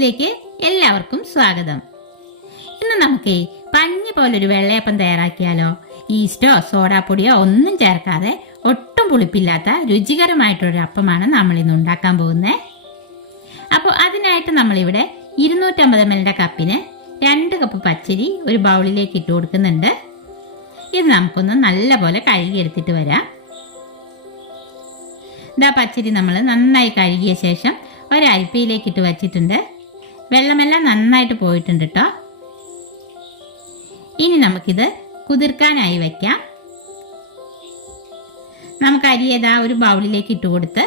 റെസിപ്പീസിലേക്ക് എല്ലാവർക്കും സ്വാഗതം. ഇന്ന് നമുക്ക് പഞ്ഞി പോലൊരു വെള്ളയപ്പം തയ്യാറാക്കിയാലോ? ഈസ്റ്റോ സോഡാപ്പൊടിയോ ഒന്നും ചേർക്കാതെ ഒട്ടും പുളിപ്പില്ലാത്ത രുചികരമായിട്ടൊരു അപ്പമാണ് നമ്മൾ ഇന്ന് ഉണ്ടാക്കാൻ പോകുന്നത്. അപ്പോൾ അതിനായിട്ട് നമ്മളിവിടെ 250 ml കപ്പിന് 2 കപ്പ് പച്ചരി ഒരു ബൗളിലേക്ക് ഇട്ട് കൊടുക്കുന്നുണ്ട്. ഇത് നമുക്കൊന്ന് നല്ലപോലെ കഴുകിയെടുത്തിട്ട് വരാം. ഇതാ പച്ചരി നമ്മൾ നന്നായി കഴുകിയ ശേഷം ഒരരിപ്പയിലേക്ക് ഇട്ട് വച്ചിട്ടുണ്ട്. വെള്ളമെല്ലാം നന്നായിട്ട് പോയിട്ടുണ്ട് കേട്ടോ. ഇനി നമുക്കിത് കുതിർക്കാനായി വയ്ക്കാം. നമുക്ക് അരിയേതാ ഒരു ബൗളിലേക്ക് ഇട്ട് കൊടുത്ത്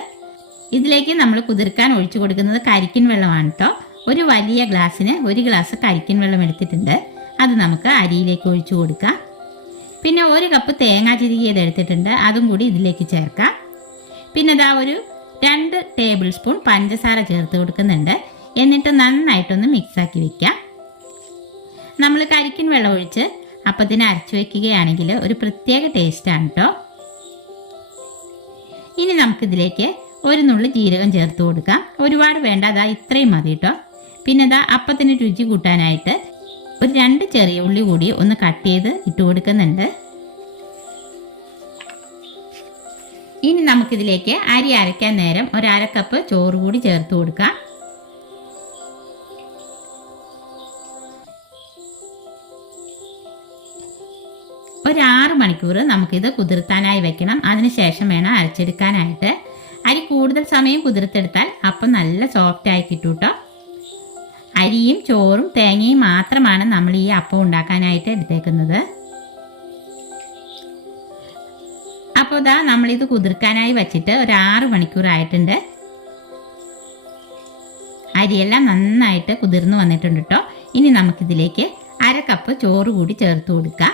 ഇതിലേക്ക് നമ്മൾ കുതിർക്കാൻ ഒഴിച്ചു കൊടുക്കുന്നത് കരിക്കിൻ വെള്ളമാണ് കേട്ടോ. ഒരു വലിയ ഗ്ലാസ്സിന് 1 ഗ്ലാസ് കരിക്കിൻ വെള്ളം എടുത്തിട്ടുണ്ട്. അത് നമുക്ക് അരിയിലേക്ക് ഒഴിച്ചു കൊടുക്കാം. പിന്നെ 1 കപ്പ് തേങ്ങ ചിരകിയത് എടുത്തിട്ടുണ്ട്, അതും കൂടി ഇതിലേക്ക് ചേർക്കാം. പിന്നെ ഇതാ ഒരു 2 ടേബിൾ സ്പൂൺ പഞ്ചസാര ചേർത്ത് കൊടുക്കുന്നുണ്ട്. എന്നിട്ട് നന്നായിട്ടൊന്ന് മിക്സാക്കി വെക്കാം. നമ്മൾ കരിക്കിൻ വെള്ളം ഒഴിച്ച് അപ്പത്തിന് അരച്ചു വയ്ക്കുകയാണെങ്കിൽ ഒരു പ്രത്യേക ടേസ്റ്റാണ് കേട്ടോ. ഇനി നമുക്കിതിലേക്ക് ഒരു നുള്ളി ജീരകം ചേർത്ത് കൊടുക്കാം. ഒരുപാട് വേണ്ട, അതാ ഇത്രയും മതി കേട്ടോ. പിന്നെ ഇതാ അപ്പത്തിന് രുചി കൂട്ടാനായിട്ട് ഒരു 2 ചെറിയ ഉള്ളി കൂടി ഒന്ന് കട്ട് ചെയ്ത് ഇട്ട് കൊടുക്കുന്നുണ്ട്. ഇനി നമുക്കിതിലേക്ക് അരി അരയ്ക്കാൻ നേരം ഒരു 1/2 കപ്പ് ചോറ് കൂടി ചേർത്ത് കൊടുക്കാം. ഒരു 6 മണിക്കൂർ നമുക്കിത് കുതിർത്താനായി വെക്കണം. അതിനുശേഷം വേണം അരച്ചെടുക്കാനായിട്ട്. അരി കൂടുതൽ സമയം കുതിർത്തെടുത്താൽ അപ്പം നല്ല സോഫ്റ്റ് ആയി കിട്ടും കേട്ടോ. അരിയും ചോറും തേങ്ങയും മാത്രമാണ് നമ്മൾ ഈ അപ്പം ഉണ്ടാക്കാനായിട്ട് എടുത്തേക്കുന്നത്. അപ്പോൾ ഇതാ നമ്മളിത് കുതിർക്കാനായി വച്ചിട്ട് ഒരു 6 മണിക്കൂർ ആയിട്ടുണ്ട്. അരിയെല്ലാം നന്നായിട്ട് കുതിർന്ന് വന്നിട്ടുണ്ട് കേട്ടോ. ഇനി നമുക്കിതിലേക്ക് 1/2 കപ്പ് ചോറ് കൂടി ചേർത്ത് കൊടുക്കാം.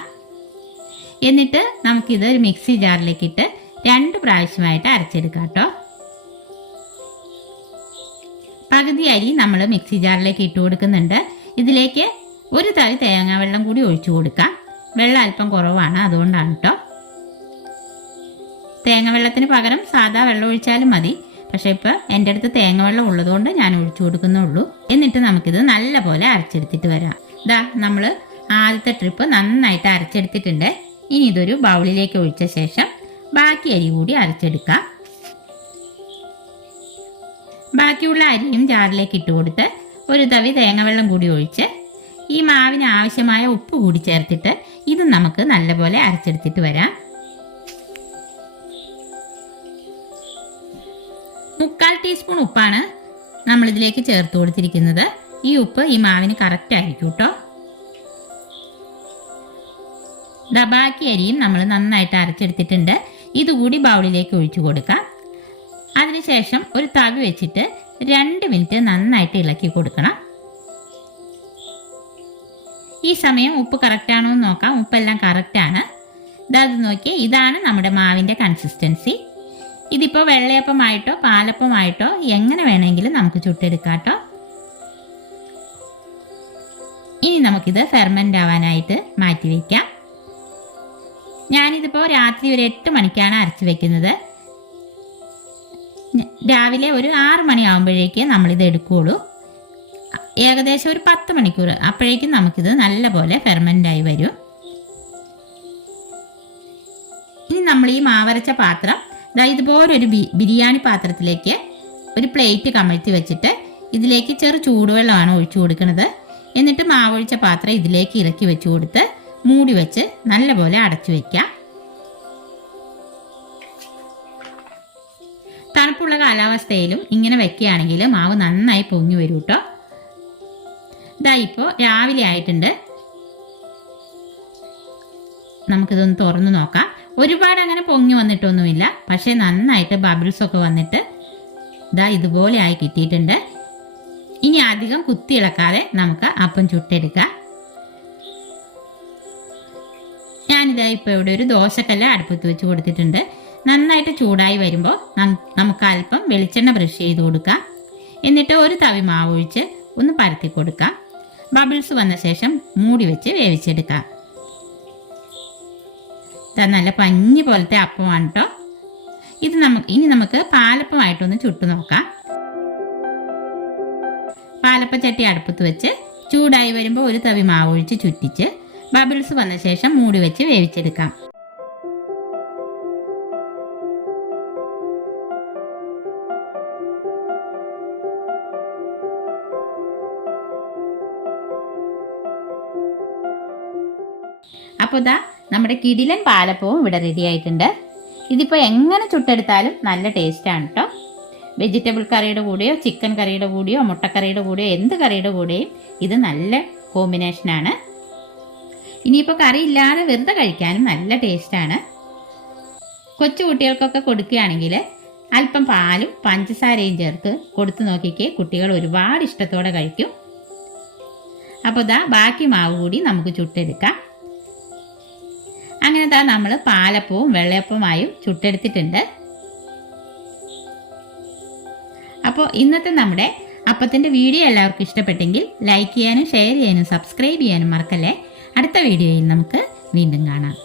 എന്നിട്ട് നമുക്കിത് ഒരു മിക്സി ജാറിലേക്ക് ഇട്ട് 2 പ്രാവശ്യമായിട്ട് അരച്ചെടുക്കാം കേട്ടോ. പകുതി അരി നമ്മൾ മിക്സി ജാറിലേക്ക് ഇട്ട് കൊടുക്കുന്നുണ്ട്. ഇതിലേക്ക് ഒരു തവി തേങ്ങാ വെള്ളം കൂടി ഒഴിച്ചു കൊടുക്കാം. വെള്ളം അല്പം കുറവാണ്, അതുകൊണ്ടാണ് കേട്ടോ. തേങ്ങ വെള്ളത്തിന് പകരം സാധാ വെള്ളം ഒഴിച്ചാലും മതി. പക്ഷേ ഇപ്പോൾ എൻ്റെ അടുത്ത് തേങ്ങ വെള്ളം ഉള്ളതുകൊണ്ട് ഞാൻ ഒഴിച്ചു കൊടുക്കുന്നുള്ളൂ. എന്നിട്ട് നമുക്കിത് നല്ലപോലെ അരച്ചെടുത്തിട്ട് വരാം. ഇതാ നമ്മൾ ആദ്യത്തെ ട്രിപ്പ് നന്നായിട്ട് അരച്ചെടുത്തിട്ടുണ്ട്. ഇനി ഇതൊരു ബൗളിലേക്ക് ഒഴിച്ച ശേഷം ബാക്കി അരി കൂടി അരച്ചെടുക്കാം. ബാക്കിയുള്ള അരിയും ജാറിലേക്ക് ഇട്ട് കൊടുത്ത് ഒരു തവി തേങ്ങ വെള്ളം കൂടി ഒഴിച്ച് ഈ മാവിന് ആവശ്യമായ ഉപ്പ് കൂടി ചേർത്തിട്ട് ഇത് നമുക്ക് നല്ലപോലെ അരച്ചെടുത്തിട്ട് വരാം. 3/4 ടീസ്പൂൺ ഉപ്പാണ് നമ്മളിതിലേക്ക് ചേർത്ത് കൊടുത്തിരിക്കുന്നത്. ഈ ഉപ്പ് ഈ മാവിന് കറക്റ്റ് ആയിരിക്കും കേട്ടോ. ബാക്കി അരിയും നമ്മൾ നന്നായിട്ട് അരച്ചെടുത്തിട്ടുണ്ട്. ഇതുകൂടി ബൗളിലേക്ക് ഒഴിച്ചു കൊടുക്കാം. അതിനുശേഷം ഒരു തവി വെച്ചിട്ട് 2 മിനിറ്റ് നന്നായിട്ട് ഇളക്കി കൊടുക്കണം. ഈ സമയം ഉപ്പ് കറക്റ്റാണോ എന്ന് നോക്കാം. ഉപ്പെല്ലാം കറക്റ്റാണ്. അത് നോക്കി, ഇതാണ് നമ്മുടെ മാവിൻ്റെ കൺസിസ്റ്റൻസി. ഇതിപ്പോൾ വെള്ളയപ്പമായിട്ടോ പാലപ്പമായിട്ടോ എങ്ങനെ വേണമെങ്കിലും നമുക്ക് ചുട്ടെടുക്കാം കേട്ടോ. ഇനി നമുക്കിത് ഫെർമെൻ്റ് ആവാനായിട്ട് മാറ്റി വയ്ക്കാം. ഞാനിതിപ്പോൾ രാത്രി ഒരു 8 മണിക്കാണ് അരച്ച് വെക്കുന്നത്. രാവിലെ ഒരു 6 മണിയാകുമ്പോഴേക്ക് നമ്മളിത് എടുക്കുകയുള്ളൂ. ഏകദേശം ഒരു 10 മണിക്കൂർ അപ്പോഴേക്കും നമുക്കിത് നല്ലപോലെ ഫെർമെൻ്റായി വരും. ഇനി നമ്മൾ ഈ മാവരച്ച പാത്രം ഇതുപോലൊരു ബിരിയാണി പാത്രത്തിലേക്ക് ഒരു പ്ലേറ്റ് കമഴ്ത്തി വെച്ചിട്ട് ഇതിലേക്ക് ചെറു ചൂടുവെള്ളമാണ് ഒഴിച്ചു കൊടുക്കുന്നത്. എന്നിട്ട് മാവൊഴിച്ച പാത്രം ഇതിലേക്ക് ഇറക്കി വെച്ച് കൊടുത്ത് മൂടി വെച്ച് നല്ലപോലെ അടച്ചു വയ്ക്കാം. തണുപ്പുള്ള കാലാവസ്ഥയിലും ഇങ്ങനെ വെക്കുകയാണെങ്കിൽ മാവ് നന്നായി പൊങ്ങി വരും കേട്ടോ. ഇതാ ഇപ്പോൾ രാവിലെ ആയിട്ടുണ്ട്. നമുക്കിതൊന്ന് തുറന്നു നോക്കാം. ഒരുപാട് അങ്ങനെ പൊങ്ങി വന്നിട്ടൊന്നുമില്ല, പക്ഷേ നന്നായിട്ട് ബബിൾസ് ഒക്കെ വന്നിട്ട് ഇതാ ഇതുപോലെ ആയി കിട്ടിയിട്ടുണ്ട്. ഇനി അധികം കുത്തി ഇളക്കാതെ നമുക്ക് അപ്പം ചുട്ടെടുക്കാം. ഞാനിതാ ഇപ്പോൾ ഇവിടെ ഒരു ദോശക്കല്ല് അടുപ്പത്ത് വെച്ച് കൊടുത്തിട്ടുണ്ട്. നന്നായിട്ട് ചൂടായി വരുമ്പോൾ നമുക്ക് അല്പം വെളിച്ചെണ്ണ ബ്രഷ് ചെയ്ത് കൊടുക്കാം. എന്നിട്ട് ഒരു തവി മാവ് ഒഴിച്ച് ഒന്ന് പരത്തി കൊടുക്കാം. ബബിൾസ് വന്ന ശേഷം മൂടി വെച്ച് വേവിച്ചെടുക്കാം. നല്ല പഞ്ഞി പോലത്തെ അപ്പമാണ് കേട്ടോ. ഇനി നമുക്ക് പാലപ്പമായിട്ടൊന്ന് ചുട്ടു നോക്കാം. പാലപ്പച്ചട്ടി അടുപ്പത്ത് വെച്ച് ചൂടായി വരുമ്പോൾ ഒരു തവി മാവ് ഒഴിച്ച് ചുറ്റിച്ച് ബബിൾസ് വന്ന ശേഷം മൂടി വെച്ച് വേവിച്ചെടുക്കാം. അപ്പോൾ ഇതാ നമ്മുടെ കിടിലൻ പാലപ്പവും ഇവിടെ റെഡി ആയിട്ടുണ്ട്. ഇതിപ്പോൾ എങ്ങനെ ചുട്ടെടുത്താലും നല്ല ടേസ്റ്റാണ് കേട്ടോ. വെജിറ്റബിൾ കറിയുടെ കൂടെയോ ചിക്കൻ കറിയുടെ കൂടെയോ മുട്ടക്കറിയുടെ കൂടെയോ എന്ത് കറിയുടെ കൂടെയും ഇത് നല്ല കോമ്പിനേഷനാണ്. ഇനിയിപ്പോൾ കറി ഇല്ലാതെ വെറുതെ കഴിക്കാനും നല്ല ടേസ്റ്റാണ്. കൊച്ചു കുട്ടികൾക്കൊക്കെ കൊടുക്കുകയാണെങ്കിൽ അല്പം പാലും പഞ്ചസാരയും ചേർത്ത് കൊടുത്തു നോക്കിക്കേ, കുട്ടികൾ ഒരുപാട് ഇഷ്ടത്തോടെ കഴിക്കും. അപ്പോൾ ഇതാ ബാക്കി മാവ് കൂടി നമുക്ക് ചുട്ടെടുക്കാം. അങ്ങനെ ഇതാ നമ്മൾ പാലപ്പവും വെള്ളയപ്പമായും ചുട്ടെടുത്തിട്ടുണ്ട്. അപ്പോൾ ഇന്നത്തെ നമ്മുടെ അപ്പത്തിൻ്റെ വീഡിയോ എല്ലാവർക്കും ഇഷ്ടപ്പെട്ടെങ്കിൽ ലൈക്ക് ചെയ്യാനും ഷെയർ ചെയ്യാനും സബ്സ്ക്രൈബ് ചെയ്യാനും മറക്കല്ലേ. അടുത്ത വീഡിയോയിൽ നമുക്ക് വീണ്ടും കാണാം.